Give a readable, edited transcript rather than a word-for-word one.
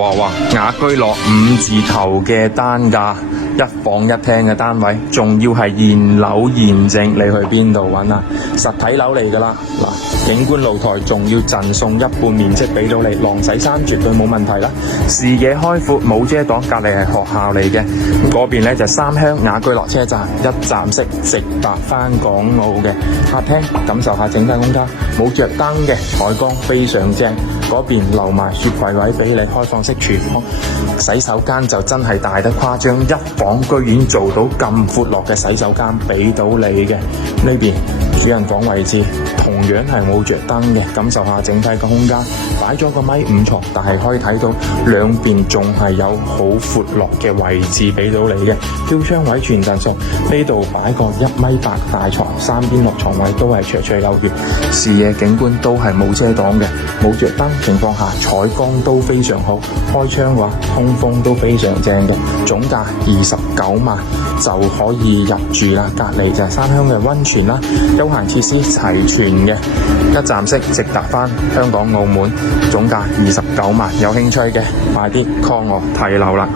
哇！雅居樂5字頭嘅單價，1房1廳嘅單位，仲要係現樓現證，你去邊度揾啊？實體樓嚟㗎啦，嗱，景觀露台仲要贈送1半面積俾到你，晾洗衫絕對冇問題啦。視野開闊，冇遮擋，隔離係學校嚟嘅。咁嗰邊呢就三鄉雅居樂車站，一站式直達返港澳嘅客廳，感受下整體空間，冇着燈嘅採光非常正。嗰邊留埋雪櫃位俾你，開放式廚房，洗手間就真係大得誇張，1房居然做到咁闊落嘅洗手間俾到你嘅。呢邊主人房位置同樣係冇着燈嘅，感受下整體嘅空間，擺咗個1.5米床，但係可以睇到兩邊仲係有好闊落嘅位置俾到你嘅，飄窗位全贈送，呢度擺個1.8米大床，3邊落床位都係綽綽有餘，視野景觀都係冇遮擋嘅，冇着燈情況下採光都非常好，開窗嘅話通風都非常正嘅，總價29萬就可以入住啦。隔離就係三鄉嘅溫泉啦，休閒設施齊全嘅，一站式直達返香港澳門，總價29萬，有興趣嘅快啲 call 我睇樓啦。